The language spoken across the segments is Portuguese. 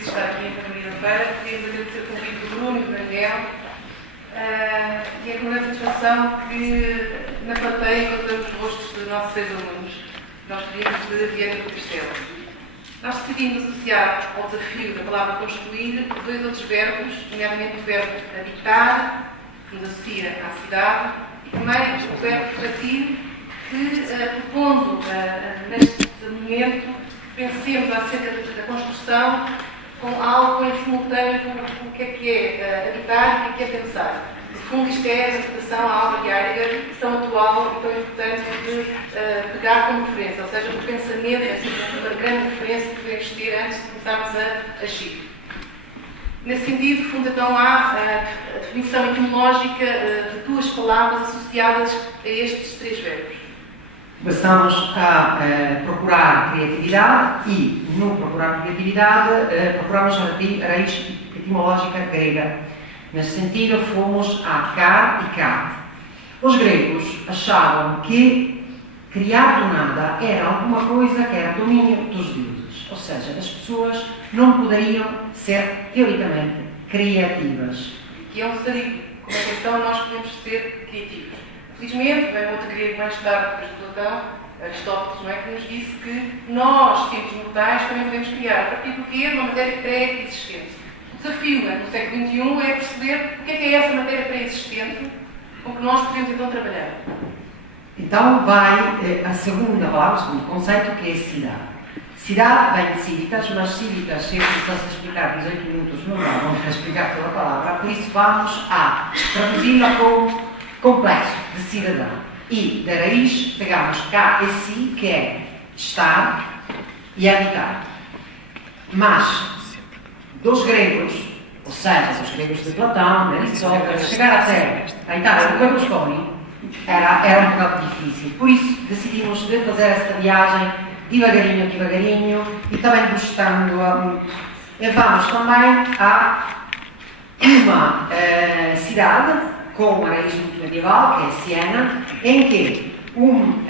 feliz de estar aqui em Camarina-Feira. Queríamos agradecer o convite do Bruno e do Daniel. E é com grande satisfação que na plateia encontramos os rostos dos nossos 6 alunos. Nós queríamos de Viana do Castelo. Nós decidimos associar ao desafio da palavra construir 2 outros verbos, nomeadamente o verbo habitar, que nos associa à cidade, e também o verbo refletir, que, propondo neste momento, pensemos acerca da construção com algo em simultâneo com o que é habitar e o que é pensar. No fundo, isto é a citação à Alba de Heidegger, tão atual e tão importante de pegar como referência, ou seja, o pensamento é uma grande referência que devemos ter antes de começarmos a agir. Nesse sentido, fundo, então, há a definição etimológica de 2 palavras associadas a estes 3 verbos. Começamos a procurar criatividade e, no procurar criatividade, procuramos a raiz etimológica grega. Nesse sentido, fomos a car e cat. Os gregos achavam que criar do nada era alguma coisa que era domínio dos deuses. Ou seja, as pessoas não poderiam ser, teoricamente, criativas. Que é um sarilho. Como é que então nós podemos ser criativos? Felizmente, vem outro grego mais tarde, depois de Platão, Aristóteles, não é? Que nos disse que nós, simples mortais, também podemos criar, a partir do que é uma matéria pré-existente. O desafio no século XXI é perceber o que é essa matéria pré-existente com que nós podemos então trabalhar. Então vai a segunda palavra, o segundo conceito, que é cidade. Cidade vem de cívitas, mas cívitas, se eu precisasse explicar 18 minutos, não dá, vamos explicar toda a palavra, por isso vamos a traduzir-la como complexo de cidadão. E da raiz pegamos cá e si, que é estar e habitar. Mas dos gregos, ou seja, dos gregos de Platão, de Aristóteles, chegar até a Itália do Berlusconi era um bocado difícil. Por isso decidimos de fazer esta viagem devagarinho e também buscando e vamos também a uma cidade com uma raiz muito medieval, que é Siena, em que um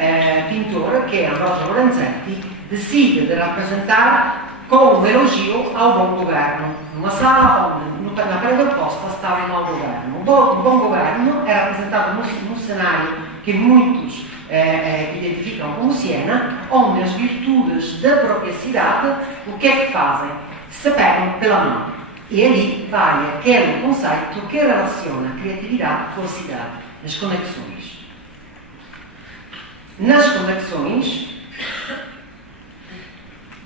pintor, que é Ambrogio Lorenzetti, decide de representar com um elogio ao bom governo, numa sala onde, na parede oposta, estava o mau governo. O bom governo é representado num cenário que muitos identificam como Siena, onde as virtudes da própria cidade, o que é que fazem? Se pegam pela mão. E ali vai aquele conceito que relaciona a criatividade com a cidade, as conexões. Nas conexões,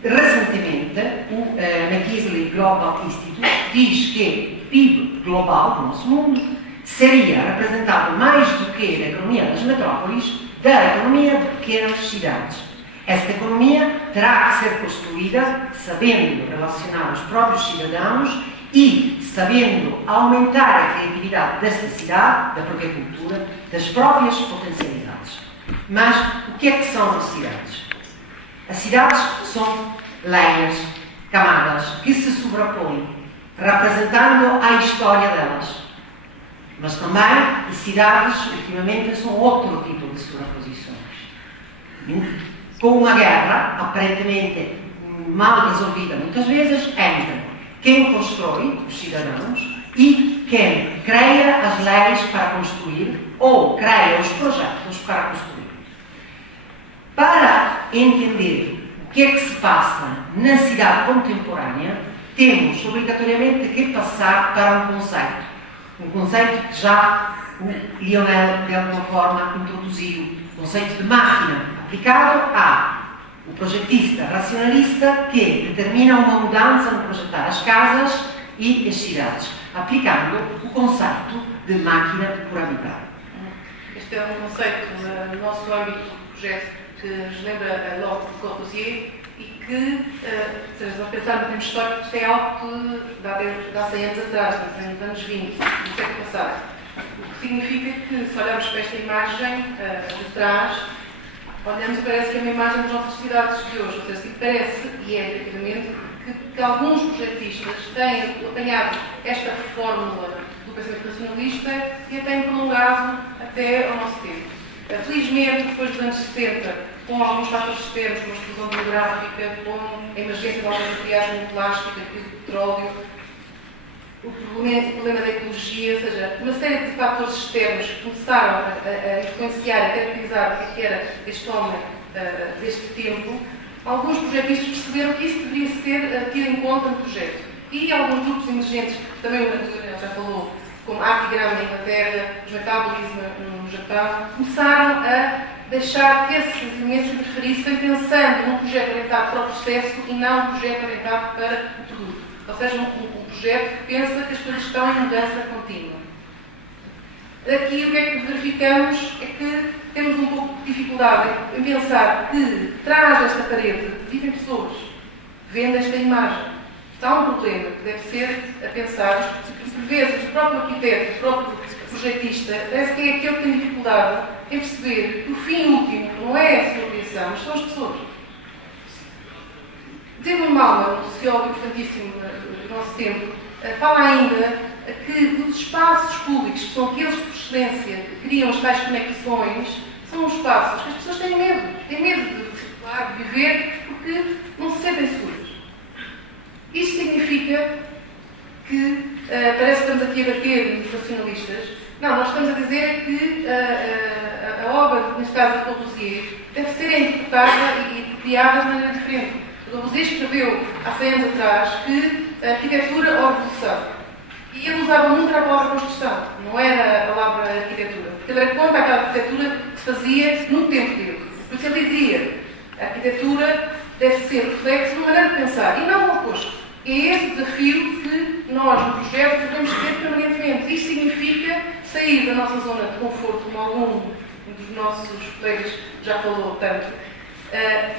recentemente, o McKinsey Global Institute diz que o PIB global do nosso mundo seria representado mais do que da economia das metrópoles, da economia de pequenas cidades. Esta economia terá que ser construída sabendo relacionar os próprios cidadãos e sabendo aumentar a criatividade desta cidade, da própria cultura, das próprias potencialidades. Mas o que é que são as cidades? As cidades são linhas, camadas, que se sobrepõem, representando a história delas. Mas também as cidades, ultimamente, são outro tipo de sobreposições. Com uma guerra, aparentemente mal resolvida muitas vezes, entre quem constrói, os cidadãos, e quem cria as leis para construir ou cria os projetos para construir. Para entender o que é que se passa na cidade contemporânea, temos obrigatoriamente que passar para um conceito que já o Lionel, de alguma forma, introduziu, o conceito de máquina, aplicado ao projetista racionalista que determina uma mudança no projetar as casas e as cidades, aplicando o conceito de máquina por habitar. Este é um conceito no nosso âmbito do projeto que nos lembra logo de Corbusier e que, se nós pensarmos em termos históricos, isto é algo que dá 100 anos atrás, nos anos 20, no século passado. O que significa que, se olharmos para esta imagem de trás, olhamos e parece que é uma imagem das nossas cidades de hoje. Ou seja, parece, e é efetivamente, que alguns projetistas têm apanhado esta fórmula do pensamento racionalista e a têm prolongado até ao nosso tempo. Felizmente, depois dos anos 60, com alguns fatores externos, como a explosão demográfica, com a emergência de alguns materiais como o plástico, a crise do petróleo, o problema da ecologia, ou seja, uma série de fatores externos que começaram a influenciar, a caracterizar o que era este homem deste tempo. Alguns projetistas perceberam que isso deveria ser tido em conta no projeto. E alguns grupos emergentes, que também o Natura já falou, como a Artigram na Inglaterra, os Metabolism no Japão, começaram a deixar que esses elementos se interferissem pensando num projeto orientado para o processo e não um projeto orientado para o produto. Ou seja, um projeto que pensa que as coisas estão em mudança contínua. Aqui o que é que verificamos é que temos um pouco de dificuldade em pensar que atrás desta parede vivem pessoas, vendo esta imagem. Há um problema que deve ser a pensar, porque por vezes o próprio arquiteto, o próprio projetista, parece que é aquele que tem dificuldade em perceber que o fim último não é a sua criação, mas são as pessoas. Zygmunt Bauman, um sociólogo importantíssimo do nosso tempo, fala ainda que os espaços públicos, que são aqueles por excelência que criam as tais conexões, são os espaços que as pessoas têm medo de circular, de viver, porque não se sentem seguras. Isto significa que, parece que estamos aqui a bater nos racionalistas. Não, nós estamos a dizer que a obra, neste caso de Corbusier, deve ser interpretada e criada de maneira diferente. Corbusier escreveu há 100 anos atrás que a arquitetura ou a revolução. E ele usava muito a palavra construção, não era a palavra arquitetura. Porque ele era contra aquela arquitetura que se fazia no tempo dele. Por isso ele dizia, a arquitetura deve ser reflexo de uma maneira de pensar, e não o oposto. É esse o desafio que nós, no projeto, devemos ter permanentemente. Isto significa sair da nossa zona de conforto, como algum dos nossos colegas já falou tanto,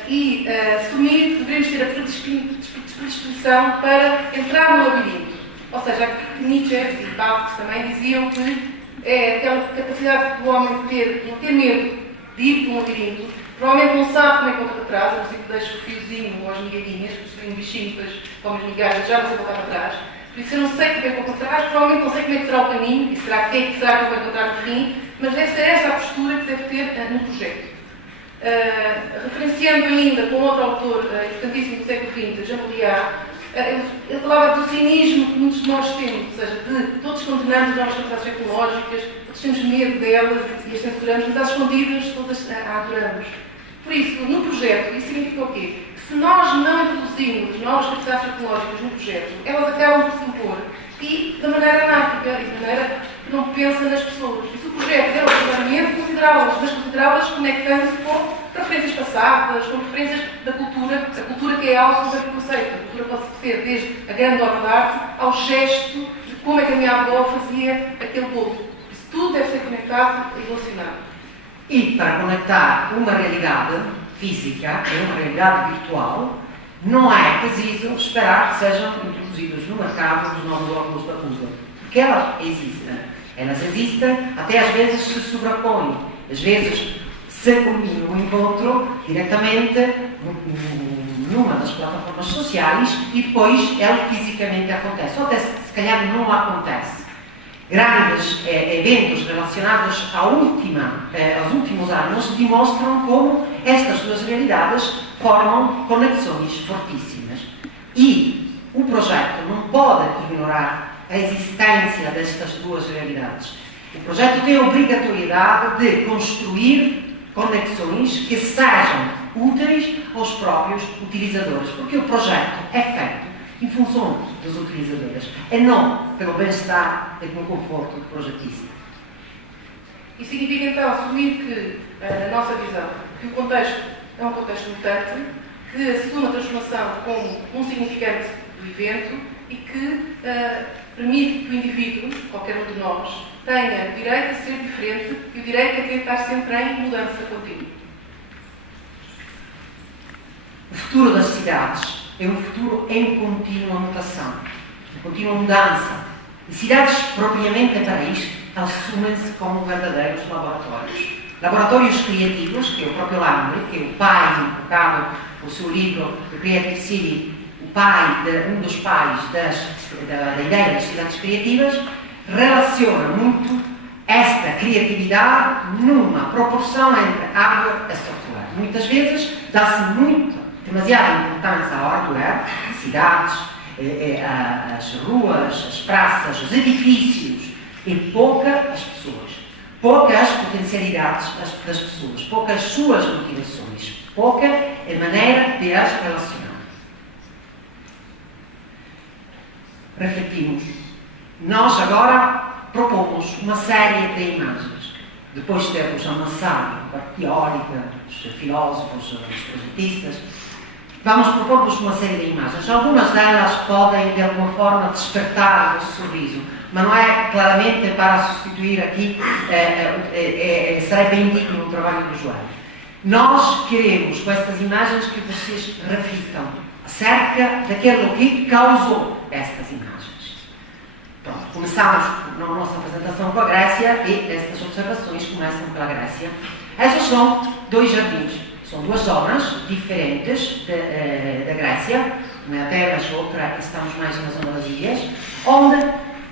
e assumir que devemos ter a predisposição para entrar no labirinto. Ou seja, Nietzsche e Barthes também diziam que é aquela capacidade do homem de não ter medo de ir para um labirinto. Provavelmente não sabe como é que volta para trás, a não ser que deixe o fiozinho ou as migalhinhas, que se tem um bichinho, depois come as migalhas, já não sei voltar para trás. Por isso eu não sei como é que vou para trás, provavelmente não sei como é que será o caminho, e será que eu vou encontrar no fim, mas deve ser essa a postura que deve ter no projeto. Referenciando ainda com outro autor importantíssimo do século XX, Jean Baudrillard, ele falava do cinismo que muitos de nós temos, ou seja, de todos condenamos as novas capacidades tecnológicas, todos temos medo delas e as censuramos, mas às escondidas todas a adoramos. Por isso, no projeto, isso significa o quê? Que se nós não introduzirmos novas capacidades tecnológicas no projeto, elas acabam por se impor e de maneira anárquica e de maneira que não pensa nas pessoas. E se o projeto é obrigatoriamente considerá-las, mas considerá-las conectando-se com referências passadas, com referências da cultura, a cultura que é algo do preconceito. A cultura pode ser desde a grande obra de arte ao gesto de como é que a minha avó fazia aquele bolo. Isso tudo deve ser conectado e relacionado. E para conectar uma realidade física e uma realidade virtual, não é preciso esperar que sejam introduzidos no mercado os novos óculos da Google. Porque elas existem. Elas existem, até às vezes se sobrepõem. Às vezes se combinam um encontro diretamente numa das plataformas sociais e depois ela fisicamente acontece. Ou até se calhar não acontece. Grandes eventos relacionados aos últimos anos demonstram como estas duas realidades formam conexões fortíssimas. E o projeto não pode ignorar a existência destas duas realidades. O projeto tem a obrigatoriedade de construir conexões que sejam úteis aos próprios utilizadores, porque o projeto é feito em função dos utilizadores, e não pelo bem-estar e pelo conforto do projetista. Isso significa então assumir que, na nossa visão, que o contexto é um contexto mutante, que assume a transformação como um significante do evento e que permite que o indivíduo, qualquer um de nós, tenha o direito a ser diferente e o direito a ter estar sempre em mudança contínua. O futuro das cidades é um futuro em contínua mutação, em contínua mudança. E cidades propriamente para isto assumem-se como verdadeiros laboratórios. Laboratórios criativos, que é o próprio Langley, que é o pai, invocado o seu livro The Creative City, o pai, um dos pais da ideia das cidades criativas, relaciona muito esta criatividade numa proporção entre hardware e software. Muitas vezes dá-se demasiada importância ao hardware, cidades, as ruas, as praças, os edifícios, e pouca as pessoas, pouca as potencialidades das pessoas, pouca as suas motivações, pouca a maneira de as relacionar. Refletimos. Nós agora propomos uma série de imagens. Depois de termos amassado a parte teórica, os filósofos, os projetistas, vamos propor-vos uma série de imagens. Algumas delas podem, de alguma forma, despertar o vosso sorriso, mas não é claramente para substituir aqui, será bem digno o trabalho do João. Nós queremos, com estas imagens, que vocês reflitam acerca daquilo que causou estas imagens. Pronto, começamos na nossa apresentação com a Grécia e estas observações começam pela Grécia. Essas são dois jardins, são duas zonas diferentes da Grécia, uma é Atenas, outra estamos mais na zona das ilhas, onde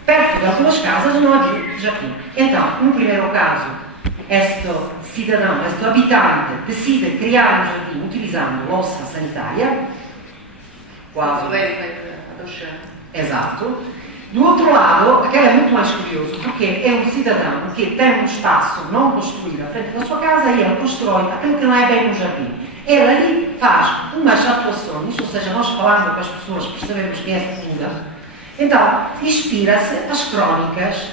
perto das duas casas não havia jardim. Então, no primeiro caso, este cidadão, este habitante, decide criar um jardim utilizando louça sanitária, quase. Exato. Do outro lado, aquele é muito mais curioso, porque é um cidadão que tem um espaço não construído à frente da sua casa e ele constrói aquilo que não é bem um jardim. Ele ali faz umas atuações, ou seja, nós falando com as pessoas percebemos que é segura. Então, inspira-se as crónicas.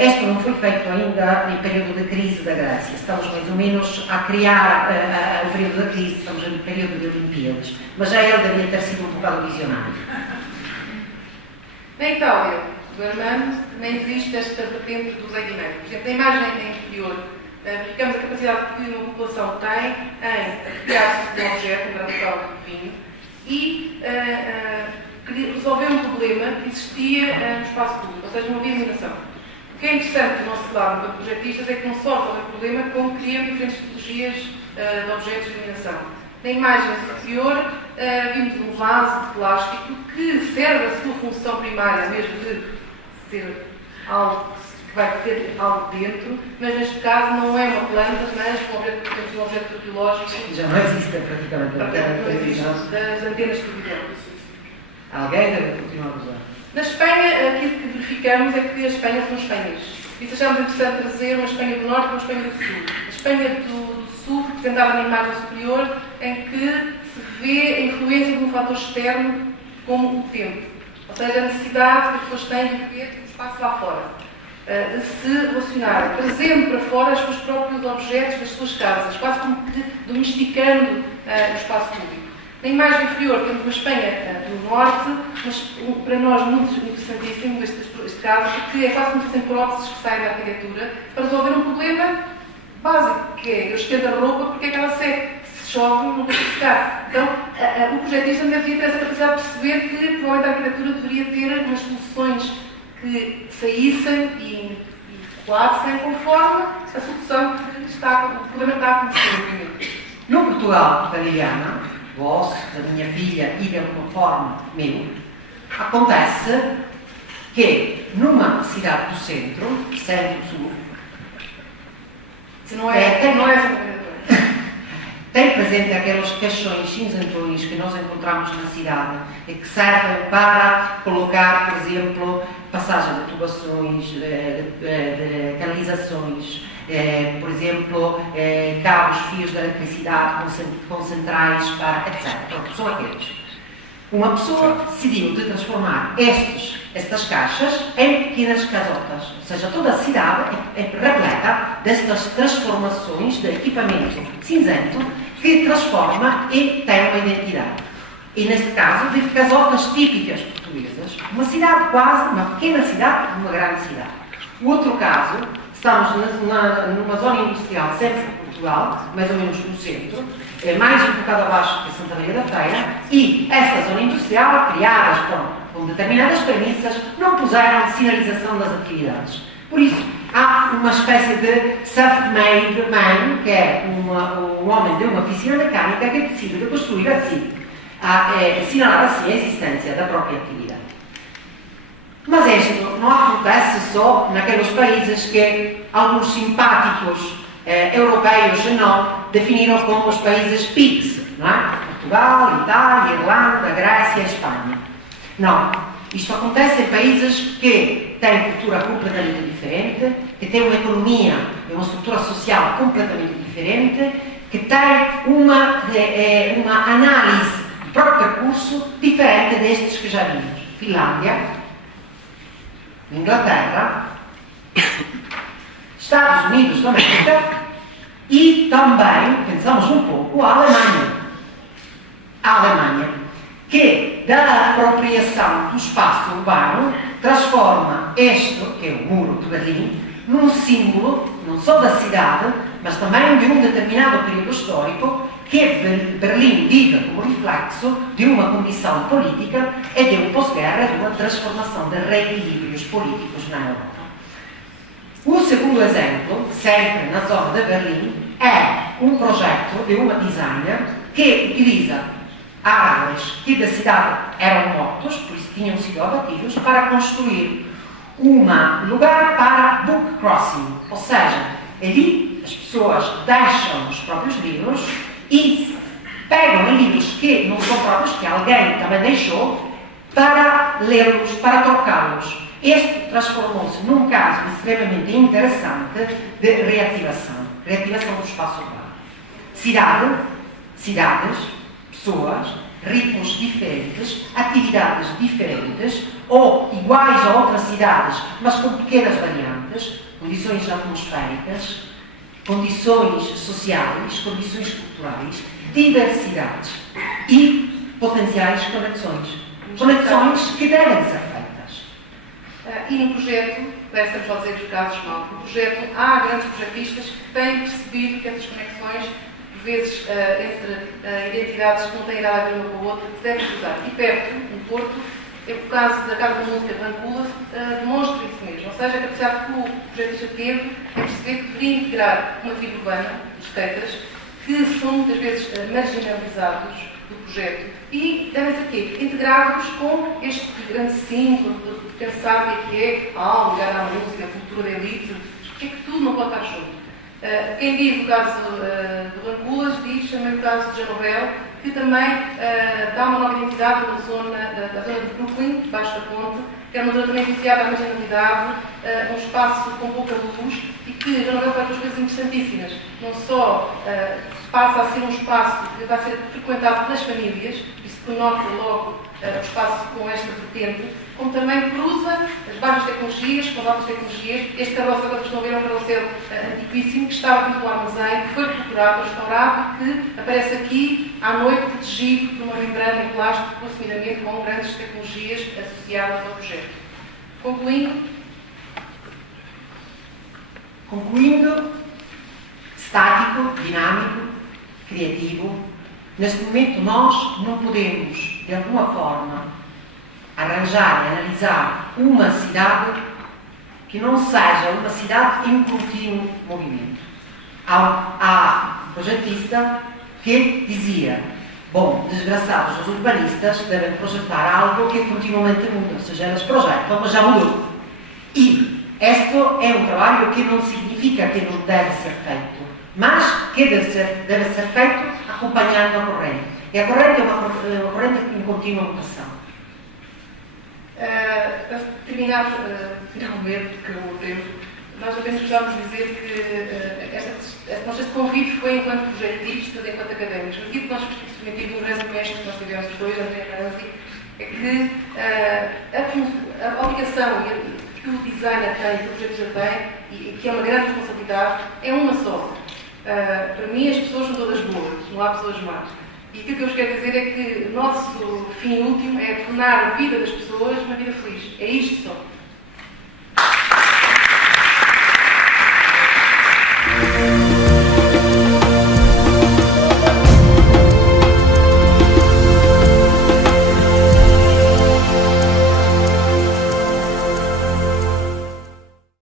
Isto não foi feito ainda em período de crise da Grécia. Estamos mais ou menos a criar o período da crise, estamos no período de Olimpíadas. Mas já ele devia ter sido um bocado visionário. Na Itália, do Armando, também existe esta vertente dos segmentos. Por exemplo, na imagem inferior, verificamos a capacidade que uma população tem em criar-se de um objeto, um grande local de vinho, e resolver um problema que existia no espaço público, ou seja, não havia iluminação. O que é interessante do nosso lado, enquanto projetistas, é que não só resolve o problema, como criam diferentes tipologias de objetos de iluminação. Na imagem superior, vimos um vaso de plástico que serve a sua função primária, mesmo de ser algo que vai ter algo dentro, mas neste caso não é uma planta, mas um objeto arqueológico. Já não existe praticamente das antenas de televisão. Alguém deve continuar a usar. Na Espanha, aquilo que verificamos é que a Espanha são Espanhas. Isso achamos interessante trazer uma Espanha do Norte e uma Espanha do Sul. A Espanha do Sul, representada na imagem superior, em que se vê a influência de um fator externo como o tempo. Ou seja, a necessidade que as pessoas têm de ver o espaço lá fora. De se relacionar, trazendo para fora os seus próprios objetos das suas casas, quase como que domesticando o espaço público. Na imagem inferior temos uma Espanha do Norte, mas para nós muito interessantíssimo este caso, porque é quase como se fossem próteses que saem da arquitetura para resolver um problema básico, que é eu estendo a roupa porque é que ela seca. Se chove, não deixa de secar. Então, o projetista deveria ter essa capacidade de perceber que provavelmente a arquitetura deveria ter umas soluções que saíssem e coassem conforme a solução que o problema está a acontecer. No Portugal italiano, vosso, da minha filha e de alguma forma meu, acontece que numa cidade do centro-sul, não é tem presente aqueles caixões cinzentões que nós encontramos na cidade e que servem para colocar, por exemplo, passagem de tubações, de canalizações, por exemplo, cabos, fios de eletricidade com centrais, etc. Pronto, são aqueles. Uma pessoa decidiu de transformar estas caixas em pequenas casotas, ou seja, toda a cidade é repleta destas transformações de equipamento cinzento que transforma e tem uma identidade. E neste caso, de casotas típicas portuguesas, uma cidade quase, uma pequena cidade, uma grande cidade. O outro caso, estamos numa zona industrial, sempre de Portugal, mais ou menos no centro, mais um bocado abaixo que Santa Maria da Feira, e esta zona industrial, criadas com determinadas premissas, não puseram sinalização das atividades. Por isso, há uma espécie de self-made man, que é um homem de uma oficina mecânica que decide de construir assim, assinalar assim a existência da própria atividade. Mas isto não acontece só naqueles países que alguns simpáticos europeus não definiram como os países PIGS, não é? Portugal, Itália, Irlanda, Grécia e Espanha. Não. Isto acontece em países que têm cultura completamente diferente, que têm uma economia e uma estrutura social completamente diferente, que têm uma análise do próprio percurso diferente destes que já vimos. Finlândia, Inglaterra, Estados Unidos da América e também, pensamos um pouco, a Alemanha. A Alemanha, que da apropriação do espaço urbano transforma este, que é o muro de Berlim, num símbolo, não só da cidade, mas também de um determinado período histórico que Berlim vive como reflexo de uma condição política e de um pós-guerra, de uma transformação de reequilíbrios políticos na Europa. O segundo exemplo, sempre na zona de Berlim, é um projeto de uma designer que utiliza árvores que da cidade eram mortos, por isso tinham sido abatidos, para construir um lugar para book crossing, ou seja, ali as pessoas deixam os próprios livros e pegam livros que não são próprios, que alguém também deixou, para lê-los, para trocá-los. Este transformou-se num caso extremamente interessante de reativação do espaço urbano. Cidades, pessoas, ritmos diferentes, atividades diferentes, ou iguais a outras cidades, mas com pequenas variantes, condições atmosféricas, condições sociais, condições culturais, diversidades e potenciais conexões. Conexões que devem ser feitas. E no projeto, parece-me só dizer os casos mal, no projeto há grandes projetistas que têm percebido que essas conexões, por vezes entre identidades que não têm nada a ver uma com a outra, que devem cruzar. E perto, no Porto, o caso da Casa da Música de Vancouver demonstra isso mesmo. Ou seja, que apesar que o projetista teve, é perceber que deveria integrar uma vida urbana, os tetras, que são muitas vezes marginalizados do projeto e devem ser quê? Integrados com este grande símbolo de pensar o que é a alma, ligar à música, a cultura da elite, que é que tudo não pode estar junto. Quem diz o caso de Vancouver diz também o caso de Janovel, que também dá uma nova identidade na zona, da zona de Brooklyn, debaixo da ponte, que é uma zona também associada à marginalidade, um espaço com pouca luz e que Janovel faz duas coisas interessantíssimas. Não só passa a ser um espaço que vai ser frequentado pelas famílias, isso conota logo o espaço com esta vertente, como também cruza as várias tecnologias, com novas tecnologias. Este carrossel que vocês estão a ver é um carrossel antiquíssimo, que estava dentro do armazém, que foi recuperado, restaurado, que aparece aqui à noite protegido por uma membrana em plástico, assumidamente com grandes tecnologias associadas ao projeto. Concluindo, estático, dinâmico, criativo, neste momento nós não podemos, de alguma forma, arranjar e analisar uma cidade que não seja uma cidade em contínuo movimento. Há um projetista que dizia: bom, desgraçados, os urbanistas devem projetar algo que continuamente muda, ou seja, eles projetam, mas já mudou. E este é um trabalho que não significa que não deve ser feito, mas que deve ser feito acompanhando a corrente. E a corrente é uma corrente em contínua mutação. Para terminar, finalmente, que eu o tempo, nós apenas gostávamos de dizer que este convite foi enquanto projetistas, enquanto académicos. O que nós temos tido um grande mestre que nós tivemos os dois, André Ranzi, é que a obrigação que o designer tem, que o projetista tem, e que é uma grande responsabilidade, é uma só. Para mim, as pessoas são todas boas, não há pessoas más. E aquilo que eu vos quero dizer é que o nosso fim último é tornar a vida das pessoas uma vida feliz. É isto só.